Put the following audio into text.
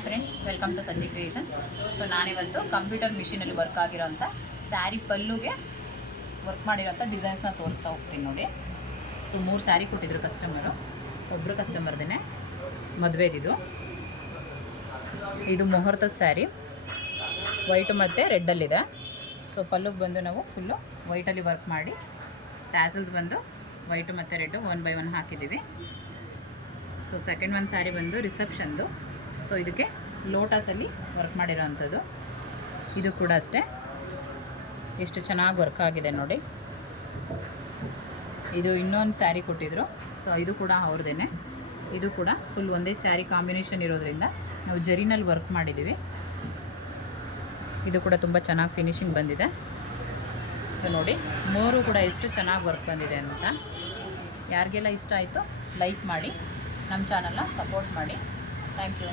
Hi friends, welcome to ಸಜ್ಜಿ creations. So ನಾನಿವತ್ತು computer ಮಿಷಿನಲ್ಲಿ work ಆಗಿರೋಂಥ ಸ್ಯಾರಿ ಪಲ್ಲುಗೆ ವರ್ಕ್ ಮಾಡಿರೋಂಥ ಡಿಸೈನ್ಸ್ನ ತೋರಿಸ್ತಾ ಹೋಗ್ತೀನಿ ನೋಡಿ. ಸೊ 3 ಸ್ಯಾರಿ ಕೊಟ್ಟಿದ್ರು ಕಸ್ಟಮರು. ಒಬ್ಬರು ಕಸ್ಟಮರ್ದೇ ಮದುವೆದಿದು. ಇದು ಮುಹೂರ್ತದ ಸ್ಯಾರಿ, ವೈಟು ಮತ್ತು ರೆಡ್ಡಲ್ಲಿದೆ. ಸೊ ಪಲ್ಲುಗೆ ಬಂದು ನಾವು ಫುಲ್ಲು ವೈಟಲ್ಲಿ ವರ್ಕ್ ಮಾಡಿ, ಟ್ಯಾಸಲ್ಸ್ ಬಂದು ವೈಟು ಮತ್ತು ರೆಡ್ಡು 1 by 1 ಹಾಕಿದ್ದೀವಿ. ಸೊ ಸೆಕೆಂಡ್ ಒಂದು ಸ್ಯಾರಿ ಬಂದು ರಿಸೆಪ್ಷನ್ದು. ಸೊ ಇದಕ್ಕೆ ಲೋಟಸಲ್ಲಿ ವರ್ಕ್ ಮಾಡಿರೋ ಅಂಥದ್ದು. ಇದು ಕೂಡ ಅಷ್ಟೇ, ಎಷ್ಟು ಚೆನ್ನಾಗಿ ವರ್ಕ್ ಆಗಿದೆ ನೋಡಿ. ಇದು ಇನ್ನೊಂದು ಸ್ಯಾರಿ ಕೊಟ್ಟಿದ್ರು. ಸೊ ಇದು ಕೂಡ ಅವ್ರದ್ದೇ. ಇದು ಕೂಡ ಫುಲ್ ಒಂದೇ ಸ್ಯಾರಿ ಕಾಂಬಿನೇಷನ್ ಇರೋದ್ರಿಂದ ನಾವು ಜರಿನಲ್ಲಿ ವರ್ಕ್ ಮಾಡಿದ್ದೀವಿ. ಇದು ಕೂಡ ತುಂಬ ಚೆನ್ನಾಗಿ ಫಿನಿಶಿಂಗ್ ಬಂದಿದೆ. ಸೊ ನೋಡಿ, 3 ಕೂಡ ಎಷ್ಟು ಚೆನ್ನಾಗಿ ವರ್ಕ್ ಬಂದಿದೆ ಅಂತ. ಯಾರಿಗೆಲ್ಲ ಇಷ್ಟ ಆಯಿತು ಲೈಕ್ ಮಾಡಿ, ನಮ್ಮ ಚಾನಲ್ನ ಸಪೋರ್ಟ್ ಮಾಡಿ. Thank you.